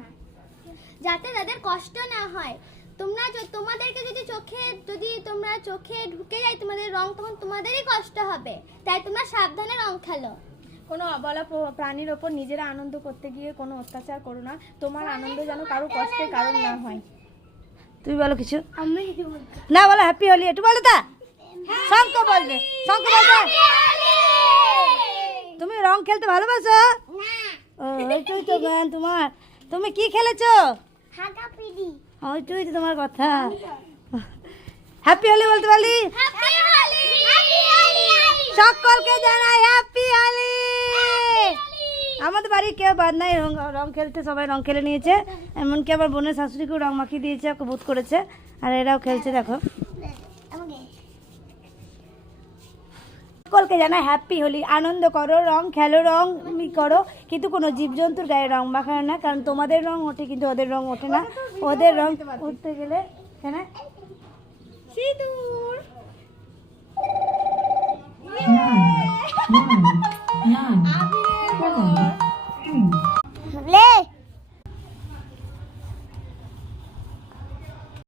না, যাতে তাদের কষ্ট না হয়। তোমাদেরকে যদি তোমরা চোখে ঢুকে যায় তোমাদের রং, তখন তোমাদেরই কষ্ট হবে। তাই তোমরা সাবধানে রং খেলো। কোনো অবলা প্রাণীর ওপর নিজেরা আনন্দ করতে গিয়ে কোনো অত্যাচার করো না। তোমার আনন্দ যেন কারো কষ্টের কারণ না হয়। তুমি বলো কিছু। আমি কিছু বলবো না বলো হ্যাপি হোলি একটু বলো তা। শঙ্খ বলবে, শঙ্খ বলবে। তুমি রং খেলতে ভালোবাসো? ও ওইটাই তো গান তোমার। তুমি কি খেলেছো? হাগা পিডি। ওইটাই তো তোমার কথা। হ্যাপি হোলি বলতে পারলি? Happy Holi, happy Holi. সকলকে জানাই হ্যাপি হোলি। আমাদের বাড়ি কেউ বাদ নাই, রং খেলতে সবাই রং খেলে নিয়েছে। এমনকি আমার বোনের শাশুড়িকেও রং মাখিয়ে দিয়েছে, ওকে বুথ করেছে। আর এরাও খেলছে দেখো। সকলকে জানাই হ্যাপি হোলি। আনন্দ করো, রং খেলো, রং করো, কিন্তু কোনো জীবজন্তুর গায়ে রং মাখানো না। কারণ তোমাদের রং ওঠে কিন্তু ওদের রং ওঠে না। ওদের রং উঠতে গেলে কেন সিঁদুর। Nine, 7, 6,